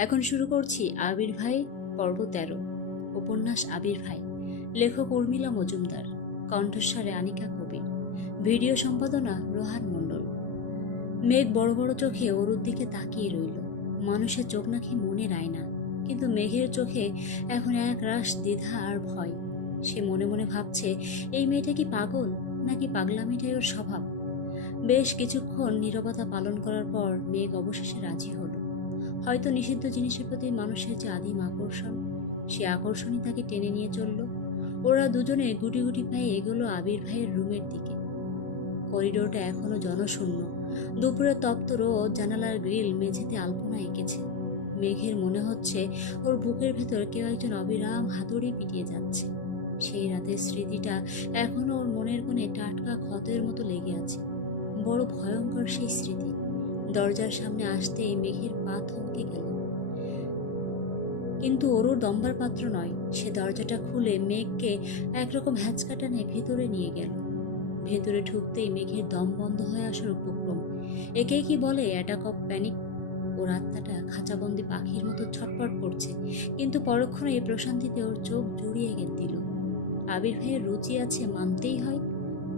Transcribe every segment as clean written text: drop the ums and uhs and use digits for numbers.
এখন শুরু করছি আবির ভাই পর্ব ১৩। উপন্যাস আবির ভাই, লেখক উর্মিলা মজুমদার, কণ্ঠস্বরে আনিকা কবির, ভিডিও সম্পাদনা রোহান মণ্ডল। মেঘ বড় বড় চোখে অরুর দিকে তাকিয়ে রইল। মানুষের চোখ নাকি মনের আয়না, কিন্তু মেঘের চোখে এখন এক রাশ দ্বিধা আর ভয়। সে মনে মনে ভাবছে, এই মেয়েটা কি পাগল, নাকি পাগলামিটাই ওর স্বভাব। বেশ কিছুক্ষণ নীরবতা পালন করার পর মেঘ অবশেষে রাজি হলো। হয়তো নিষিদ্ধ জিনিসের প্রতি মানুষের যে আদিম আকর্ষণ, সে আকর্ষণই তাকে টেনে নিয়ে চলল। ওরা দুজনে গুটি গুটি পায়ে এগোলো আবির ভাইয়ের রুমের দিকে। করিডোরটা এখনো জনশূন্য। দুপুরে তপ্ত রোদ জানালার গ্রিল মেঝেতে আলপনা এঁকেছে। মেঘের মনে হচ্ছে ওর বুকের ভেতর কেউ একজন অবিরাম হাতুড়ি পিটিয়ে যাচ্ছে। সেই রাতের স্মৃতিটা এখনো ওর মনের কোণে টাটকা ক্ষতের মতো লেগে আছে। বড় ভয়ঙ্কর সেই স্মৃতি। দরজার সামনে আসতেই মেঘের পা থমকে গেল। কিন্তু অরুর দম্বার পাত্র নয়। সে দরজাটা খুলে মেঘকে একরকম হ্যাঁচকাটানে ভেতরে নিয়ে গেল। ভেতরে ঢুকতেই মেঘের দম বন্ধ হয়ে আসার উপক্রম। একেই কি বলে অ্যাটাক অফ প্যানিক। ওর আত্মাটা খাঁচাবন্দি পাখির মতো ছটফট করছে, কিন্তু পরক্ষণে এই প্রশান্তিতে ওর চোখ জুড়িয়ে দিল। আবির ভাইয়ের রুচি আছে মানতেই হয়।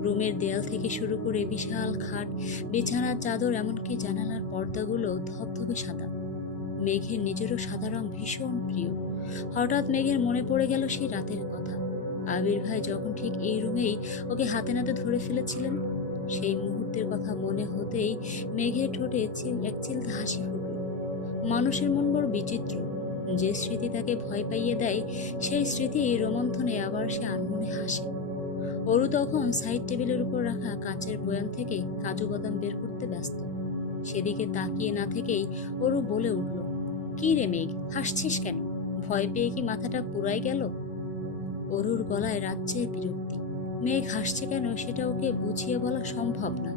রুমের দেয়াল থেকে শুরু করে বিশাল খাট, বিছানার চাদর, এমনকি জানালার পর্দাগুলো ধবধবে সাদা। মেঘের নিজেরও সাদা রং ভীষণ প্রিয়। হঠাৎ মেঘের মনে পড়ে গেল সেই রাতের কথা। আবির ভাই যখন ঠিক এই রুমেই ওকে হাতে নাতে ধরে ফেলেছিলেন। সেই মুহূর্তের কথা মনে হতেই মেঘের ঠোঁটে এক চিলতে হাসি ফুটল। মানুষের মন বড় বিচিত্র। যে স্মৃতি তাকে ভয় পাইয়ে দেয়, সেই স্মৃতি রোমন্থনে আবার সে আনমনে হাসে। অরু তখন সাইড টেবিলের উপর রাখা কাচের বয়াম থেকে কাজু বাদাম বের করতে ব্যস্ত। সেদিকে তাকিয়ে না থেকেই অরু বলে উঠল, কি রে মেঘ, হাসছিস কেন? ভয় পেয়ে কি মাথাটা পুরাই গেল? অরুর গলায় রাজ্যে বিরক্তি। মেঘ হাসছে কেন সেটা ওকে বুঝিয়ে বলা সম্ভব না।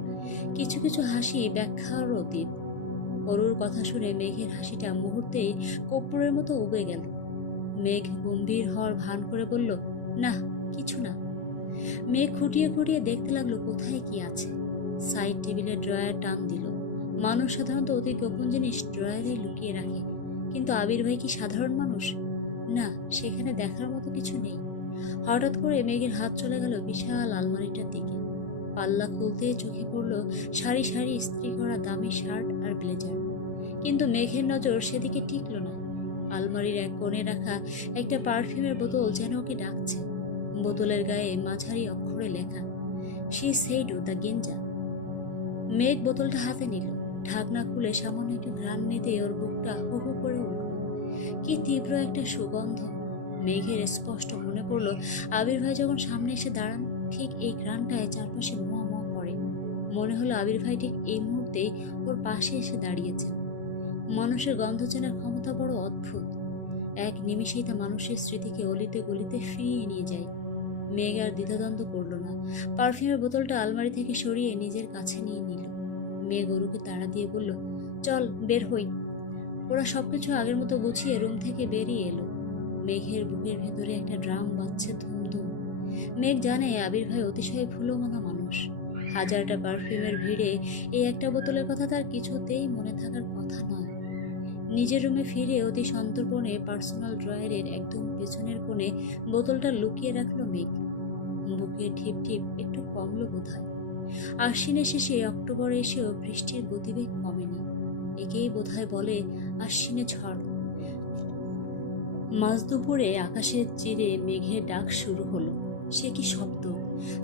কিছু কিছু হাসি ব্যাখ্যার অতীত। অরুর কথা শুনে মেঘের হাসিটা মুহূর্তেই কর্পূরের মতো উবে গেল। মেঘ গম্ভীর হওয়ার ভান করে বলল, না, কিছু না। মেঘ খুঁটিয়ে খুঁটিয়ে দেখতে লাগলো কোথায় কি আছে। সাইড টেবিলের ড্রয়ার টান দিল। মানুষ সাধারণত অতি গোপন জিনিস ড্রয়ারে লুকিয়ে রাখে, কিন্তু আবির ভাই কি সাধারণ মানুষ? না, সেখানে দেখার মতো কিছু নেই। হঠাৎ করে মেঘের হাত চলে গেল বিশাল আলমারিটার দিকে। পাল্লা খুলতে চোখে পড়ল সারি সারি ইস্ত্রি করা দামি শার্ট আর ব্লেজার। কিন্তু মেঘের নজর সেদিকে টিকল না। আলমারির এক কোণে রাখা একটা পারফিউমের বোতল যেন ওকে ডাকছে। বোতলের গায়ে মাঝারি অক্ষরে লেখা, শি সেড দ্য গেঞ্জা। মেঘ বোতলটা হাতে নিল। ঢাকনা খুলে সামান্য একটু ঘ্রাণ নিতে ওর বুকটা হু হু করে উঠল। কি তীব্র একটা সুগন্ধ! মেঘের স্পষ্ট মনে পড়ল আবির ভাই যখন সামনে এসে দাঁড়ান, ঠিক এই ঘ্রাণটায় চারপাশে মোয়া মোয়া করে। মনে হলো আবির ভাই ঠিক এই মুহূর্তেই ওর পাশে এসে দাঁড়িয়েছেন। মানুষের গন্ধ চেনার ক্ষমতা বড় অদ্ভুত। এক নিমিষেই তা মানুষের স্মৃতিকে অলিতে গলিতে ফিরিয়ে নিয়ে যায়। মেঘ আর দ্বিধাদ্বন্দ্ব করল না। পারফিউমের বোতলটা আলমারি থেকে সরিয়ে নিজের কাছে নিয়ে নিল। মেঘ অরুকে তাড়া দিয়ে বলল, চল বের হই। ওরা সবকিছু আগের মতো গুছিয়ে রুম থেকে বেরিয়ে এলো। মেঘের বুকের ভেতরে একটা ড্রাম বাজছে ধুমধুম। মেঘ জানে আবির ভাই অতিশয় ভুলোমনা মানুষ। হাজারটা পারফিউমের ভিড়ে এই একটা বোতলের কথা তার কিছুতেই মনে থাকার কথা নয়। নিজের রুমে ফিরে অতি সন্তর্পণে পার্সোনাল ড্রয়ারের একদম পেছনের কোণে বোতলটা লুকিয়ে রাখলো মেঘ। বুকে ঢিপ ঢিপ একটু কমলো বোধহয়। আশ্বিনের শেষে অক্টোবরে এসেও বৃষ্টির গতিবেগ কমেনি। একেই বোধহয় বলে আশ্বিনে ঝড়। মাঝ দুপুরে আকাশের চিরে মেঘের ডাক শুরু হলো। সে কি শব্দ!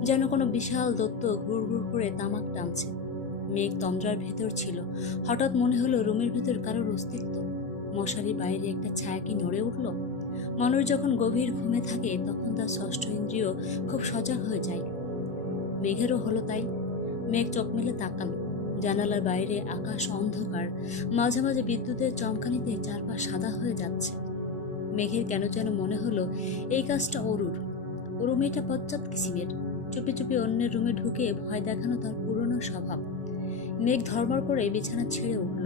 যেন কোনো বিশাল দত্ত ঘুর ঘুর করে তামাক টানছে। মেঘ তন্দ্রার ভেতর ছিল। হঠাৎ মনে হলো রুমের ভেতর কারোর অস্তিত্ব। মশারির বাইরে একটা ছায়া কি নড়ে উঠল? মানুষ যখন গভীর ঘুমে থাকে তখন তার ষষ্ঠ ইন্দ্রিয় খুব সজাগ হয়ে যায়। মেঘেরও হলো তাই। মেঘ চোখ মেলে তাকালো। জানালার বাইরে আকাশ অন্ধকার। মাঝে মাঝে বিদ্যুতের চমকানিতে চারপাশ সাদা হয়ে যাচ্ছে। মেঘের কেন যেন মনে হলো এই কাজটা অরুর। অরু মেয়েটা পশ্চাৎ কিসিমের। চুপি চুপি অন্যের রুমে ঢুকে ভয় দেখানো তার পুরনো স্বভাব। মেঘ ধর্মর করে বিছানা ছেড়ে উঠল।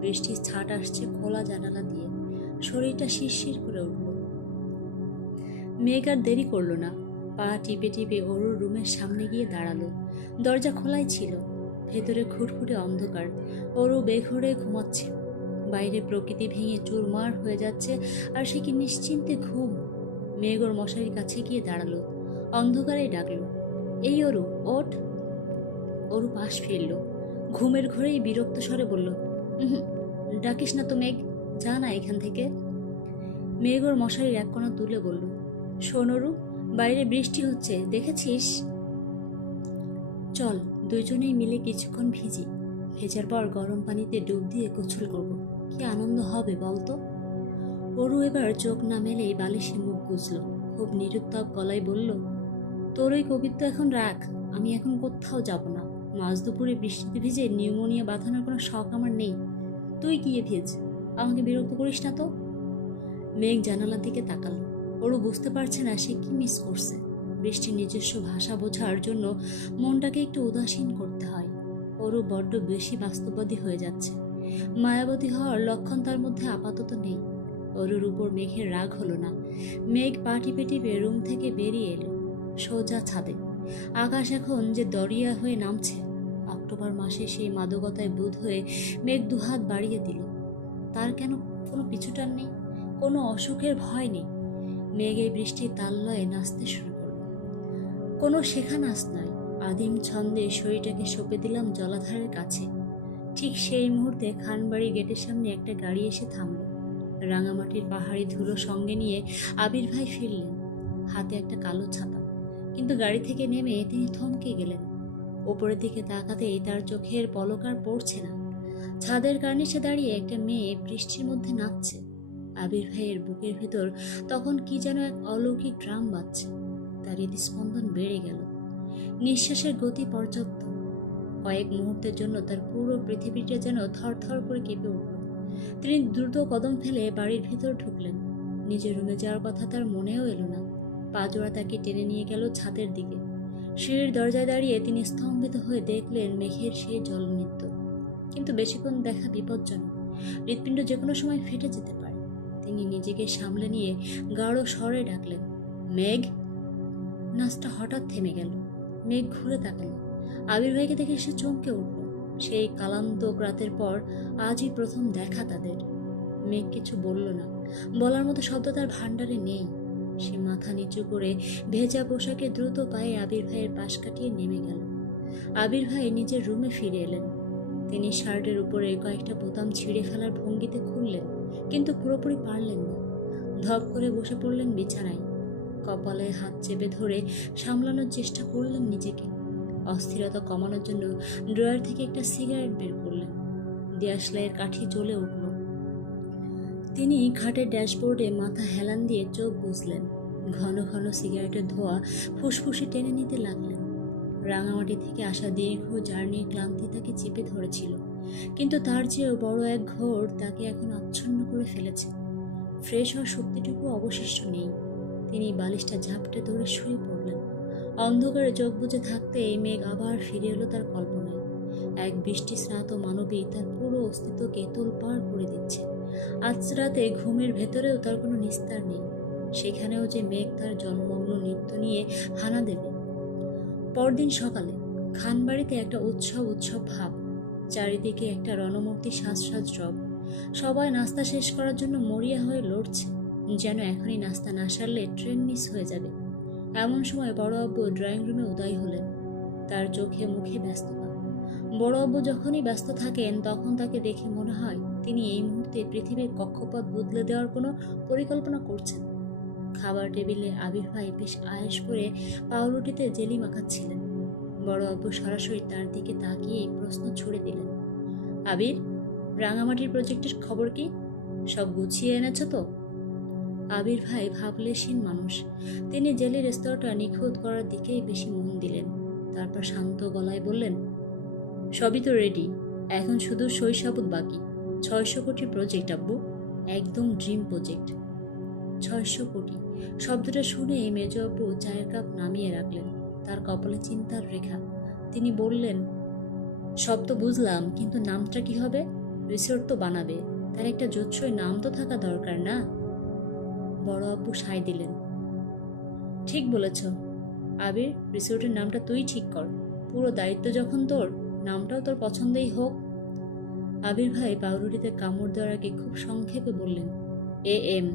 বৃষ্টির ছাট আসছে খোলা জানালা দিয়ে। শরীরটা শিরশির করে উঠল। মেঘ আর দেরি করলো না। পা টিপে টিপে অরুর রুমের সামনে গিয়ে দাঁড়ালো। দরজা খোলাই ছিল। ভেতরে খুটখুটে অন্ধকার। অরু বেঘোরে ঘুমাচ্ছে। বাইরে প্রকৃতি ভেঙে চুরমার হয়ে যাচ্ছে আর সে কি নিশ্চিন্তে ঘুম। মেঘ ওর মশারির কাছে গিয়ে দাঁড়ালো, অন্ধকারে ডাকলো, এই অরু ওঠ। অরু পাশ ফিরল, ঘুমের ঘোরেই বিরক্ত স্বরে বলল, হুম, ডাকিস না তো মেঘ, যা না এখান থেকে। মেঘ ওর মশারির এক কোণা তুলে বলল, শোন অরু, বাইরে বৃষ্টি হচ্ছে দেখেছিস? চল দুইজনেই মিলে কিছুক্ষণ ভিজি, ভেজার পর গরম পানিতে ডুব দিয়ে গোসল করব, কি আনন্দ হবে বলতো। অরু এবার চোখ না মেলেই বালিশে মুখ গুজল, খুব নিরুত্তাপ গলায় বলল, তোর ওই কবিত্ব এখন রাখ, আমি এখন কোথাও যাব না। মাঝ দুপুরে বৃষ্টিতে ভিজে নিউমোনিয়া বাঁধানোর কোনো শখ আমার নেই। তুই গিয়ে ভেজ, আমাকে বিরক্ত করিস না তো। মেঘ জানালার দিকে তাকালো। ওরও বুঝতে পারছে না সে কি মিস করছে। বৃষ্টির নিজস্ব ভাষা বোঝার জন্য মনটাকে একটু উদাসীন করতে হয়। ওরও বড্ড বেশি বাস্তববাদী হয়ে যাচ্ছে। মায়াবতী হওয়ার লক্ষণ তার মধ্যে আপাতত নেই। ওরুর উপর মেঘের রাগ হলো না। মেঘ পা টিপে টিপে রুম থেকে বেরিয়ে এলো, সোজা ছাদে। আকাশ এখন যে দরিয়া হয়ে নামছে। অক্টোবর মাসে সেই মাদকতায় বুঁদ হয়ে মেঘ দুহাত বাড়িয়ে দিল। তার কেন কোনো পিছুটান নেই, কোনো অসুখের ভয় নেই। মেঘ এই বৃষ্টির তাল্লয়ে নাচতে শুরু করল। কোনো শেখা নাচ নয়, আদিম ছন্দে শরীরটাকে সঁপে দিলাম জলাধারের কাছে। ঠিক সেই মুহূর্তে খানবাড়ি গেটের সামনে একটা গাড়ি এসে থামল। রাঙামাটির পাহাড়ি ধুলো সঙ্গে নিয়ে আবির ভাই ফিরলেন, হাতে একটা কালো ছাতা। কিন্তু গাড়ি থেকে নেমে তিনি থমকে গেলেন। ওপরের দিকে তাকাতেই তার চোখের পলক আর পড়ছে না। ছাদের কার্নিশে দাঁড়িয়ে একটা মেয়ে বৃষ্টির মধ্যে নাচছে। আবির ভাইয়ের বুকের ভিতর তখন কি যেন এক অলৌকিক ড্রাম বাজছে। তার হৃদস্পন্দন বেড়ে গেল, নিঃশ্বাসের গতি পর্যাপ্ত। কয়েক মুহূর্তের জন্য তার পুরো পৃথিবীটা যেন থরথর করে কেঁপে উঠল। তিনি দ্রুত কদম ফেলে বাড়ির ভিতর ঢুকলেন। নিজের রুমে যাওয়ার কথা তার মনেও এলো না। পা জোড়া তাকে টেনে নিয়ে গেল ছাদের দিকে। সিঁড়ির দরজায় দাঁড়িয়ে তিনি স্তম্ভিত হয়ে দেখলেন মেঘের সেই জলনৃত্য। কিন্তু বেশিক্ষণ দেখা বিপজ্জনক, হৃৎপিণ্ড যে কোনো সময় ফেটে যেতে পারে। তিনি নিজেকে সামলে নিয়ে গাঢ় স্বরে ডাকলেন, মেঘ। নাচটা হঠাৎ থেমে গেল। মেঘ ঘুরে তাকালো। আবির ভাইকে দেখে সে চমকে উঠল। সেই কালান্তক রাতের পর আজই প্রথম দেখা তাদের। মেঘ কিছু বলল না, বলার মতো শব্দ তার ভাণ্ডারে নেই। সে মাথা নিচু করে ভেজা পোশাকে দ্রুত পায়ে আবির ভাইয়ের পাশ কাটিয়ে নেমে গেল। আবির ভাই নিজের রুমে ফিরে এলেন। তিনি শার্টের উপরে কয়েকটা বোতাম ছিঁড়ে ফেলার ভঙ্গিতে খুললেন, কিন্তু পুরোপুরি পারলেন না। ধপ করে বসে পড়লেন বিছানায়। কপালে হাত চেপে ধরে সামলানোর চেষ্টা করলেন নিজেকে। অস্থিরতা কমানোর জন্য ড্রয়ার থেকে একটা সিগারেট বের করলেন। দেয়াশলাইয়ের কাঠি জ্বলে উঠল। তিনি খাটের ড্যাশবোর্ডে মাথা হেলান দিয়ে চোখ বুঝলেন। ঘন ঘন সিগারেটের ধোঁয়া ফুসফুসে টেনে নিতে লাগলেন। রাঙামাটি থেকে আসা দীর্ঘ জার্নির ক্লান্তি তাকে চেপে ধরেছিল, কিন্তু তার চেয়েও বড় এক ঘোর তাকে এখন আচ্ছন্ন করে ফেলেছে। ফ্রেশ হওয়ার শক্তিটুকু অবশিষ্ট নেই। তিনি বালিশটা ঝাপটে ধরে শুয়ে পড়লেন। অন্ধকারে চোখ বুজে থাকতে এই মেঘ আবার ফিরে এলো তার কল্পনায়। এক বৃষ্টি স্নাত মানবী তার পুরো অস্তিত্বকে তোলপাড় করে দিচ্ছে। আজ রাতে ঘুমের ভেতরেও তার কোনো নিস্তার নেই। সেখানেও যে মেঘ তার জলমগ্ন নৃত্য নিয়ে হানা দেবে। পরদিন সকালে খানবাড়িতে একটা উৎসব ভাব। চারিদিকে একটা রণমূর্তি সাজ রব। সবাই নাস্তা শেষ করার জন্য মরিয়া হয়ে লড়ছে, যেন এখনই নাস্তা না সারলে ট্রেন মিস হয়ে যাবে। এমন সময় বড় আব্বু ড্রয়িং রুমে উদয় হলেন। তার চোখে মুখে ব্যস্ততা। বড় আব্বু যখনই ব্যস্ত থাকেন তখন তাকে দেখে মনে হয় তিনি এই মুহূর্তে পৃথিবীর কক্ষপথ বদলে দেওয়ার কোনো পরিকল্পনা করছেন। খাবার টেবিলে আবির ভাই বেশ আয়েশ করে পাউরুটিতে জেলি মাখাচ্ছিলেন। বড় আব্বু সরাসরি তার দিকে তাকিয়ে প্রশ্ন ছুড়ে দিলেন, আবির, রাঙামাটির প্রজেক্টের খবর কি? সব গুছিয়ে এনেছ তো? আবির ভাই ভাবলেশীন মানুষ। তিনি জেলির স্তরটা নিখুঁত করার দিকেই বেশি মন দিলেন। তারপর শান্ত গলায় বললেন, সবই তো রেডি, এখন শুধু সই সাবুত বাকি। 600 কোটি প্রজেক্ট আব্বু, একদম ড্রিম প্রজেক্ট। 600 কোটি শব্দটা শুনে মেজো আব্বু চায়ের কাপ নামিয়ে রাখলেন। তার কপালে চিন্তার রেখা। তিনি বললেন, সব তো বুঝলাম, কিন্তু নামটা কি হবে? রিসোর্ট তো বানাবে, তার একটা জোৎসই নাম তো থাকা দরকার না? বড় আব্বু সায় দিলেন, ঠিক বলেছ আবির, রিসোর্টের নামটা তুই ঠিক কর। পুরো দায়িত্ব যখন তোর, নামটাও তোর পছন্দেই হোক। আবির ভাই পাউরুটিতে কামড় দেওয়ার আগে খুব সংক্ষেপে বললেন, AM।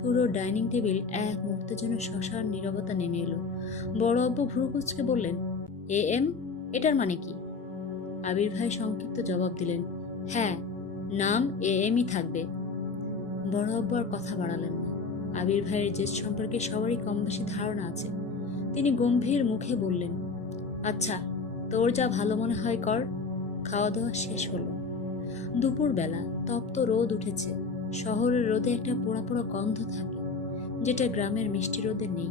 পুরো ডাইনিং টেবিল এক মুহূর্তের জন্য শশার নীরবতা নেমে এলো। বড় আব্বু ভ্রু কুঁচকে বললেন, AM? এটার মানে কি? আবির ভাই সংক্ষিপ্ত জবাব দিলেন, হ্যাঁ, নাম AM-ই থাকবে। বড় আব্বু আর কথা বাড়ালেন না। আবির ভাইয়ের জেদ সম্পর্কে সবারই কম বেশি ধারণা আছে। তিনি গম্ভীর মুখে বললেন, আচ্ছা, তোর যা ভালো মনে হয় কর। খাওয়া দাওয়া শেষ হলো। দুপুরবেলা তপ্ত রোদ উঠেছে। শহরের রোদে একটা পোড়া পোড়া গন্ধ থাকে, যেটা গ্রামের মিষ্টি রোদে নেই।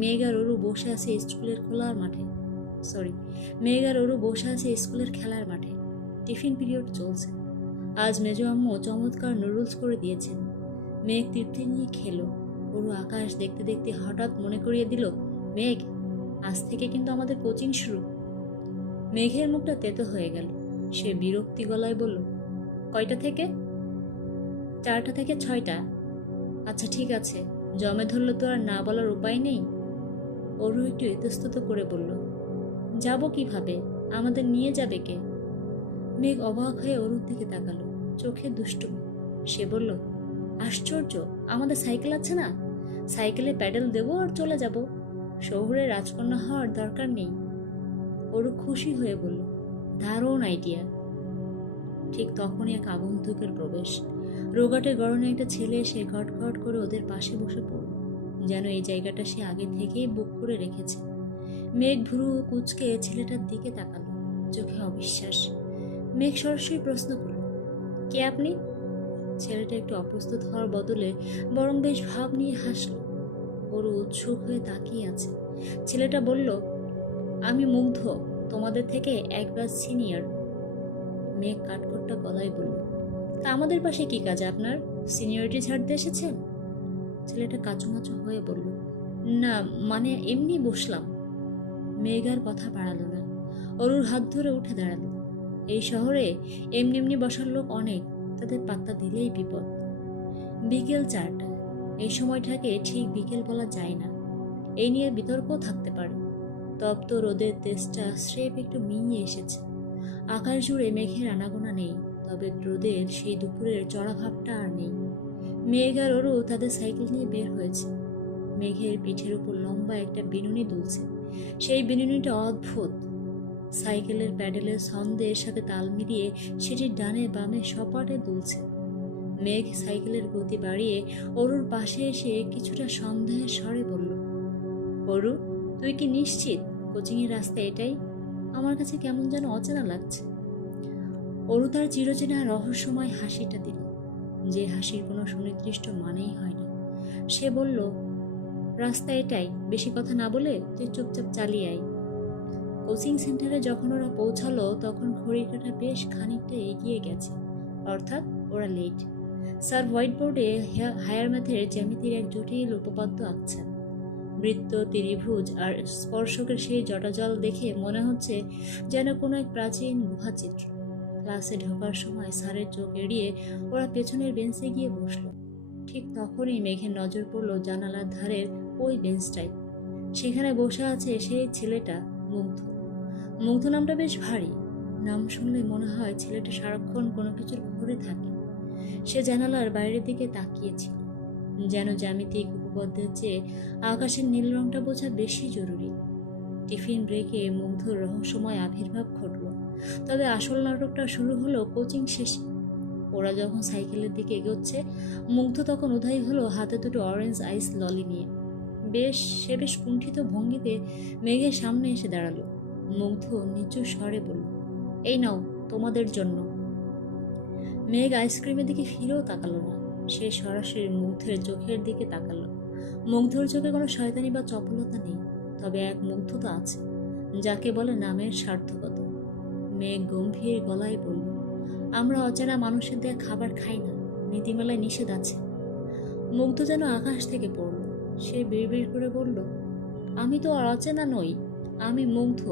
মেঘ আর অরু বসে আছে স্কুলের স্কুলের খেলার মাঠে। টিফিন পিরিয়ড চলছে। আজ মেজো আম্মু চমৎকার নুডলস করে দিয়েছেন। মেঘ তৃপ্তি নিয়ে খেলো। অরু আকাশ দেখতে দেখতে হঠাৎ মনে করিয়ে দিল, মেঘ, আজ থেকে কিন্তু আমাদের কোচিং শুরু। মেঘের মুখটা তেতো হয়ে গেল। সে বিরক্তি গলায় বলল, কয়টা থেকে? 4টা থেকে 6টা। আচ্ছা ঠিক আছে, জমে ধরলে তো আর না বলার উপায় নেই। অরু একটু ইতস্তত করে বলল, যাব কিভাবে? আমাদের নিয়ে যাবে কে? মেঘ অবাক হয়ে অরুর দিকে তাকালো, চোখে দুষ্টুমি। সে বলল, আশ্চর্য, আমাদের সাইকেল আছে না? সাইকেলে প্যাডেল দেবো আর চলে যাব। শহুরে রাজকন্যা হওয়ার দরকার নেই। অরু খুশি হয়ে বলল, দারুণ আইডিয়া। ঠিক তখনই এক আগন্তুকের প্রবেশ। রোগাটে গরনে একটা ছেলে এসে ঘট ঘট করে ওদের পাশে বসে পড়ল, যেন এই জায়গাটা সে আগে থেকেই বুক করে রেখেছে। মেঘ ভ্রু কুঁচকে ছেলেটার দিকে তাকালো, চোখে অবিশ্বাস। মেঘ সরাসরি প্রশ্ন করল, কে আপনি? ছেলেটা একটু অপ্রস্তুত হওয়ার বদলে বরং বেশ ভাব নিয়ে হাসল। ওরও উৎসুক হয়ে তাকিয়ে আছে। ছেলেটা বলল, আমি মুগ্ধ, তোমাদের থেকে একবার সিনিয়র। মেঘ কাঠখোট্টা গলায় বলল, তা আমাদের পাশে কি কাজ আপনার? সিনিয়রিটি ছাড়তে এসেছেন? ছেলেটা কাচুমাচু হয়ে বলল, না মানে এমনি বসলাম। মেঘ আর কথা বাড়ালো না। অরুর হাত ধরে উঠে দাঁড়ালো। এই শহরে এমনি এমনি বসার লোক অনেক, তাদের পাত্তা দিলেই বিপদ। বিকেল 4টা। এই সময়টাকে ঠিক বিকেল বলা যায় না। এই নিয়ে বিতর্কও থাকতে পারে। তপ্ত রোদের তেজটা স্রেফ একটু মিইয়ে এসেছে। আকাশ জুড়ে মেঘের আনাগোনা নেই, তবে রোদের সেই দুপুরের চড়া ভাবটা আর নেই। মেঘ আর অরু তাদের সাইকেল নিয়ে বের হয়েছে। মেঘের পিঠের উপর লম্বা একটা বিনুনি দুলছে। সেই বিনুনিটা অদ্ভুত। সাইকেলের প্যাডেলের ছন্দের সাথে তাল মিলিয়ে সেটির ডানে বামে সপাটে দুলছে। মেঘ সাইকেলের গতি বাড়িয়ে অরুর পাশে এসে কিছুটা সন্দেহের স্বরে বলল, অরু, তুই কি নিশ্চিত কোচিংয়ের রাস্তা এটাই? আমার কাছে কেমন যেন অচেনা লাগছে। অরু তার চিরচেনা রহস্যময় হাসিটা দিল, যে হাসির কোনো সুনির্দিষ্ট মানেই হয় না। সে বলল, রাস্তা এটাই, বেশি কথা না বলে তুই চুপচাপ চালিয়ে আয়। কোচিং সেন্টারে যখন ওরা পৌঁছালো তখন ঘড়ির কাঁটা বেশ খানিকটা এগিয়ে গেছে, অর্থাৎ ওরা লেট। স্যার হোয়াইট বোর্ডে হায়ার ম্যাথের জ্যামিতির এক জটিল উপপাদ্য আঁকছেন। বৃত্ত, ত্রিভুজ আর স্পর্শকের সেই জটাজল দেখে মনে হচ্ছে যেন কোনো এক প্রাচীন গুহাচিত্র। ক্লাসে ঢোকার সময় স্যারের চোখ এড়িয়ে ওরা পেছনের বেঞ্চে গিয়ে বসলো। ঠিক তখনই মেঘের নজর পড়ল জানালার ধারের ওই বেঞ্চটায়। সেখানে বসে আছে সেই ছেলেটা, মুগ্ধ। মুগ্ধ নামটা বেশ ভারী। নাম শুনলে মনে হয় ছেলেটা সারাক্ষণ কোনো কিছুর ঘরে থাকে। সে জানালার বাইরের দিকে তাকিয়েছিল, যেন জ্যামিতিক উপপাদ্যের চেয়ে আকাশের নীল রংটা বোঝা বেশি জরুরি। টিফিন ব্রেকে মুগ্ধর রহস্যময় আবির্ভাব ঘটল, তবে আসল নাটকটা শুরু হলো কোচিং শেষে। ওরা যখন সাইকেলের দিকে এগোচ্ছে, মুগ্ধ তখন উধাই হলো হাতে দুটো অরেঞ্জ আইস ললি নিয়ে। সে বেশ কুণ্ঠিত ভঙ্গিতে মেঘের সামনে এসে দাঁড়ালো। মুগ্ধ নিচু স্বরে বলল, এই নাও, তোমাদের জন্য। মেঘ আইসক্রিমের দিকে ফিরেও তাকালো না। সে সরাসরি মুগ্ধের চোখের দিকে তাকালো। মুগ্ধর চোখে কোনো শয়তানি বা চপলতা নেই, তবে এক মুগ্ধতা আছে, যাকে বলে নামের সার্থকতা। মেঘ গম্ভীর গলায় বলল, আমরা অচেনা মানুষের দেয়া খাবার খাই না, নীতিমালায় নিষেধ আছে। মুগ্ধ যেন আকাশ থেকে পড়ল। সে বিড়বিড় করে বলল, আমি তো আর অচেনা নই, আমি মুগ্ধ,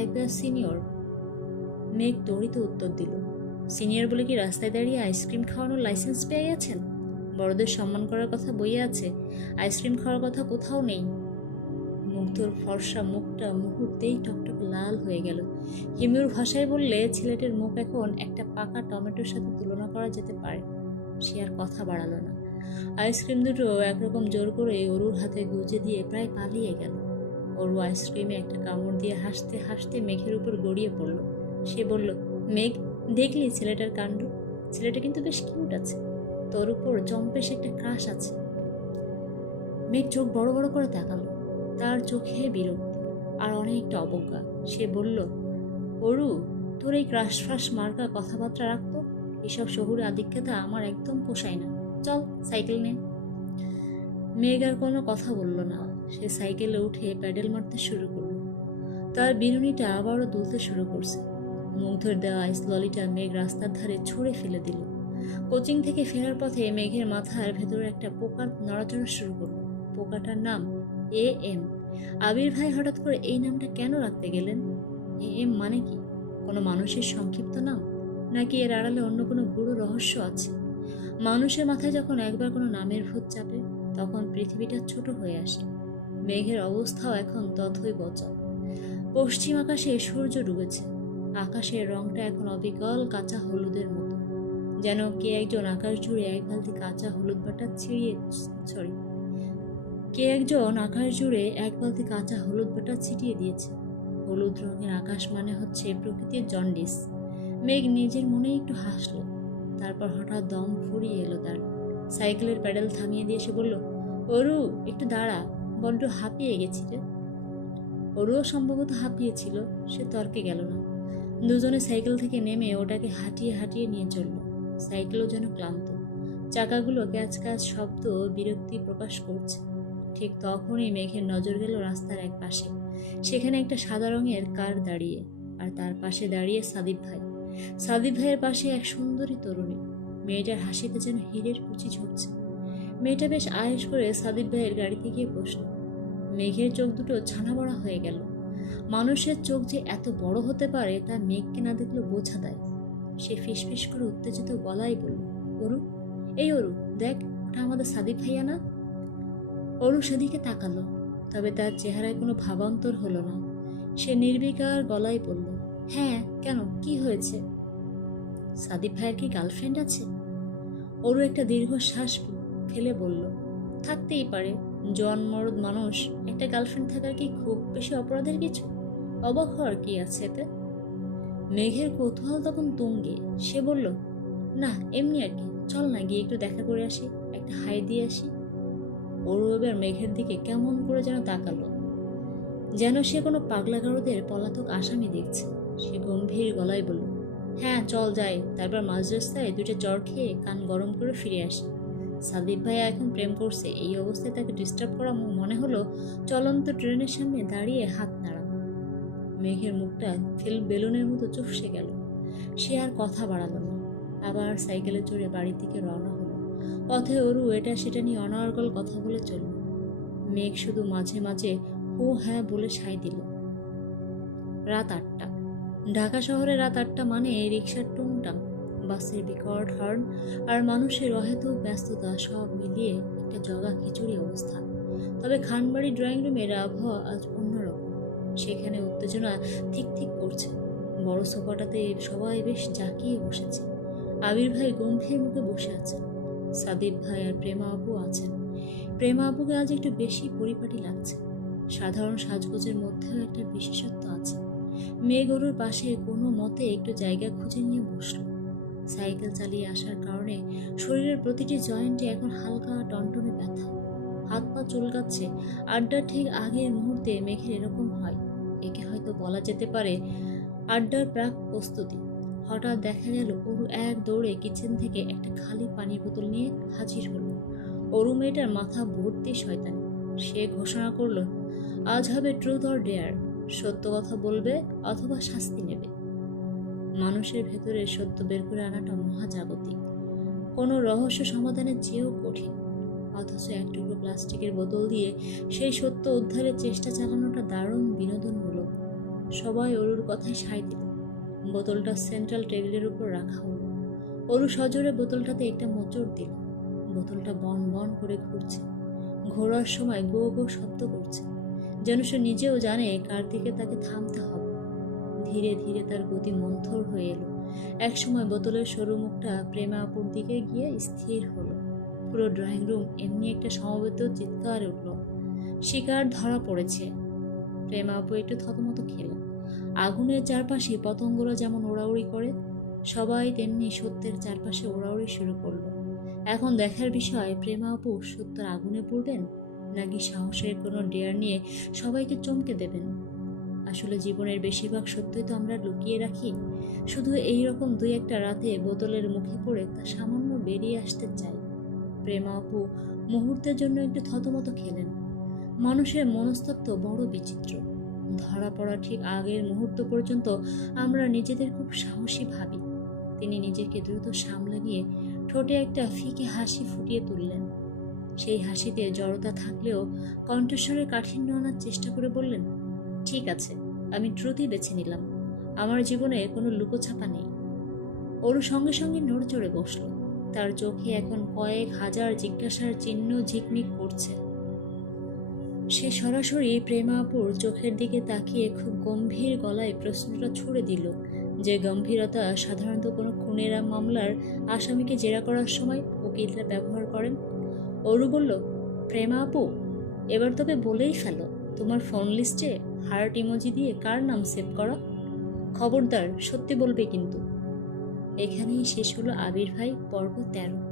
একবার সিনিয়র। মেঘ তড়িত উত্তর দিল, সিনিয়র বলে কি রাস্তায় দাঁড়িয়ে আইসক্রিম খাওয়ানোর লাইসেন্স পেয়ে গেছেন? বড়দের সম্মান করার কথা বইয়ে আছে, আইসক্রিম খাওয়ার কথা কোথাও নেই। মুগ্ধর ফর্সা মুখটা মুহূর্তেই টকটকে লাল হয়ে গেল। হিমুর ভাষায় বললে ছেলেটির মুখ এখন একটা পাকা টমেটোর সাথে তুলনা করা যেতে পারে। সে আর কথা বাড়ালো না। আইসক্রিম দুটো একরকম জোর করে অরুর হাতে গুজে দিয়ে প্রায় পালিয়ে গেল। অরু আইসক্রিমে একটা কামড় দিয়ে হাসতে হাসতে মেঘের উপর গড়িয়ে পড়ল। সে বলল, মেঘ, দেখলি ছেলেটার কাণ্ড? ছেলেটা কিন্তু বেশ কিউট আছে। তোর উপর জম্পেশ একটা ক্রাশ আছে। মেঘ চোখ বড় বড় করে তাকালো। তার চোখে বিরক্তি আর অনেকটা অবজ্ঞা। সে বলল, অরু, তোর এই ক্রাশ ফ্রাশ মার্কা কথাবার্তা রাখতো। এসব শহুরে আধিক্যতা আমার একদম পোষায় না। চল, সাইকেল নে। মেঘ আর কোনো কথা বলল না। সে সাইকেলে উঠে প্যাডেল মারতে শুরু করলো। তার বিনুনিটা আবারও দুলতে শুরু করছে। মুগ্ধর দেওয়া আইস ললিটা মেঘ রাস্তার ধারে ছুঁড়ে ফেলে দিল। কোচিং থেকে ফেরার পথে মেঘের মাথার ভেতরে একটা পোকার নড়াচড়া শুরু করলো। পোকাটার নাম AM। আবির ভাই হঠাৎ করে এই নামটা কেন রাখতে গেলেন? AM মানে কি? কোনো মানুষের সংক্ষিপ্ত নাম, নাকি এর আড়ালে অন্য কোনো গূঢ় রহস্য আছে? মানুষের মাথায় যখন একবার কোনো নামের ভূত চাপে, তখন পৃথিবীটা ছোট হয়ে আসে। মেঘের অবস্থাও এখন তথই বচা। পশ্চিম আকাশে সূর্য ডুবেছে। আকাশের রংটা এখন অবিকল কাঁচা হলুদের মতো, যেন কে একজন আকাশ জুড়ে এক বালতি কাঁচা হলুদ বাটা ছিটিয়ে দিয়েছে। হলুদ রঙের আকাশ মানে হচ্ছে প্রকৃতির জন্ডিস। মেঘ নিজের মনে একটু হাসলো। তারপর হঠাৎ দম ফুরিয়ে এলো তার। সাইকেলের প্যাডেল থামিয়ে দিয়ে সে বলল, অরু, একটু দাঁড়া, বড্ড হাঁপিয়ে গেছি রে। অরুও সম্ভবত হাঁপিয়েছিল। সে তর্কে গেল না। দুজনে সাইকেল থেকে নেমে ওটাকে হাঁটিয়ে হাঁটিয়ে নিয়ে চলল। সাইকেলও যেন ক্লান্ত। চাকাগুলো ক্যাচ ক্যাচ শব্দ বিরক্তি প্রকাশ করছে। ঠিক তখনই মেঘের নজর গেল রাস্তার এক পাশে। সেখানে একটা সাদা রঙের কার দাঁড়িয়ে, আর তার পাশে দাঁড়িয়ে সাদিপ ভাই। সাদিপ ভাইয়ের পাশে এক সুন্দরী তরুণী। মেয়েটার হাসিতে যেন হীরের কুচি ঝরছে। মেয়েটা বেশ আয়েশ করে সাদিপ ভাইয়ের গাড়িতে গিয়ে বসল। মেঘের চোখ দুটো ছানা বড়া হয়ে গেল। মানুষের চোখ যে এত বড় হতে পারে তা মেঘকে না দেখলেও বোঝা দেয়। সে ফিসফিস করে উত্তেজিত গলায় বলল, অরু, এই অরু, দেখ, ওটা আমাদের সাদিপ ভাইয়া না? অরু সেদিকে তাকালো, তবে তার চেহারায় কোনো ভাবান্তর হলো না। সে নির্বিকার গলায় বলল, হ্যাঁ, কেন, কি হয়েছে? সাদিপ ভাইয়ের কি গার্লফ্রেন্ড আছে? অরু একটা দীর্ঘশ্বাস ফেলে বলল, থাকতেই পারে। জন্মরদ মানুষ, একটা গার্লফ্রেন্ড থাকার কি খুব বেশি অপরাধের কিছু? অবাক হওয়ার কি আছে এতে? মেঘের কৌতূহল তখন তুঙ্গে। সে বলল, না, এমনি আর কি। চল না, গিয়ে একটু দেখা করে আসি, একটা হাই দিয়ে আসি। অরু এবার মেঘের দিকে কেমন করে যেন তাকালো, যেন সে কোনো পাগলাগারদের পলাতক আসামি দেখছে। সে গম্ভীর গলায় বলল, হ্যাঁ, চল যাই। তারপর মাঝ রাস্তায় দুটো চড় খেয়ে কান গরম করে ফিরে আসি। সাদিপ ভাইয়া এখন প্রেম করছে, এই অবস্থায় তাকে ডিস্টার্ব করা মনে হলো চলন্ত ট্রেনের সামনে দাঁড়িয়ে হাত নাড়ানো। মেঘের মুখটা বেলুনের মতো চুপসে গেল। সে আর কথা বাড়ালো না। আবার সাইকেলে চড়ে বাড়ির দিকে রওনা হলো। পথে অরু এটা সেটা নিয়ে অনর্গল কথা বলে চলল। মেঘ শুধু মাঝে মাঝে হো হ্যাঁ বলে সায় দিল। রাত 8টা। ঢাকা শহরে রাত 8টা মানে রিক্সার টুংটাং, বাসের বিকট হর্ন আর মানুষের অহেতুক ব্যস্ততা সব মিলিয়ে একটা জগা খিচুড়ি অবস্থা। তবে খানবাড়ি ড্রয়িং রুমের আবহাওয়া আজ অন্যরকম। সেখানে উত্তেজনা ঠিক ঠিক করছে। বড় সোফাটাতে সবাই বেশ জাঁকিয়ে বসেছে। আবির ভাই গম্ভীর মুখে বসে আছেন। সাদিপ ভাই আর প্রেমা আপু আছেন। প্রেমা আপুকে আজ একটু বেশি পরিপাটি লাগছে। সাধারণ সাজগোজের মধ্যেও একটা বিশেষত্ব আছে। মেয়ে গরুর পাশে কোনো মতে একটু জায়গা খুঁজে নিয়ে বসল। সাইকেল চালিয়ে আসার কারণে শরীরের প্রতিটি জয়েন্টে এখন হালকা টনটনে ব্যথা। হাত পা চুলকাচ্ছে। আড্ডার ঠিক আগের মুহূর্তে মেঘের এরকম হয়। একে হয়তো বলা যেতে পারে আড্ডার প্রাক প্রস্তুতি। হঠাৎ দেখা গেল অরু এক দৌড়ে কিচেন থেকে একটা খালি পানির বোতল নিয়ে হাজির হলো। অরু মেয়েটার মাথা ভর্তি শয়তানি। সে ঘোষণা করলো, আজ হবে ট্রুথ অর ডেয়ার। সত্য কথা বলবে অথবা শাস্তি নেবে। মানুষের ভেতরে সত্য বের করে আনাটা মহাজাগতিক, কোনো রহস্য সমাধানের চেয়েও কঠিন। অথচ এক টুকরো প্লাস্টিকের বোতল দিয়ে সেই সত্য উদ্ধারের চেষ্টা চালানোটা দারুণ বিনোদনমূলক। সবাই অরুর কথায় সায় দিল। বোতলটা সেন্ট্রাল টেবিলের উপর রাখা হলো। অরু সজোরে বোতলটাতে একটা মোচড় দিল। বোতলটা বন বন করে ঘুরছে। ঘোরার সময় গো গো শব্দ করছে, যেন সে নিজেও জানে কার দিকে তাকে থামতে হবে। ধীরে ধীরে তার গতি মন্থর হয়ে এলো। একসময় বোতলের সরু মুখটা প্রেমা আপুর দিকে গিয়ে স্থির হলো। পুরো ড্রয়িং রুম এমনি একটা সমবেত চিৎকার উঠল, শিকার ধরা পড়েছে। প্রেমা আপু একটু থতমত খেলেন। আগুনের চারপাশে পতঙ্গরা যেমন ওড়াউড়ি করে, সবাই তেমনি সত্যের চারপাশে ওড়াউড়ি শুরু করলো। এখন দেখার বিষয়, প্রেমা আপু সত্যের আগুনে পড়বেন নাকি সাহসের কোনো ডেয়ার নিয়ে সবাইকে চমকে দেবেন। আসলে জীবনের বেশিরভাগ সত্যই তো আমরা লুকিয়ে রাখি, শুধু এই রকম দুই একটা রাতে বোতলের মুখে পড়ে তা সামান্য বেরিয়ে আসতে চাই। প্রেমা আপু মুহূর্তের জন্য একটু থতমত খেলেন। মানুষের মনস্তত্ত্ব বড় বিচিত্র। ধরা পড়া ঠিক আগের মুহূর্ত পর্যন্ত আমরা নিজেদের খুব সাহসী ভাবি। তিনি নিজেকে দ্রুত সামলে নিয়ে ঠোঁটে একটা ফিকে হাসি ফুটিয়ে তুললেন। সেই হাসিতে জড়তা থাকলেও কণ্ঠস্বরে কাঠিন্য আনার চেষ্টা করে বললেন, ঠিক আছে, আমি ট্রুথই বেছে নিলাম। আমার জীবনে কোনো লুকোছাপা নেই। ওর সঙ্গে সঙ্গে নড়চড়ে বসল। তার চোখে এখন কয়েক হাজার জিজ্ঞাসার চিহ্ন ঝিকমিক করছে। সে সরাসরি প্রেমা আপুর চোখের দিকে তাকিয়ে খুব গম্ভীর গলায় প্রশ্নটা ছুড়ে দিল, যে গম্ভীরতা সাধারণত কোনো খুনের মামলার আসামিকে জেরা করার সময় উকিলরা ব্যবহার করেন। অরু বলল, প্রেমা আপু, এবার তবে বলেই ফেলো, তোমার ফোন লিস্টে হার্ট ইমোজি দিয়ে কার নাম সেভ করা? খবরদার, সত্যি বলবে কিন্তু। এখানেই শেষ হলো আবির ভাই পর্ব 13।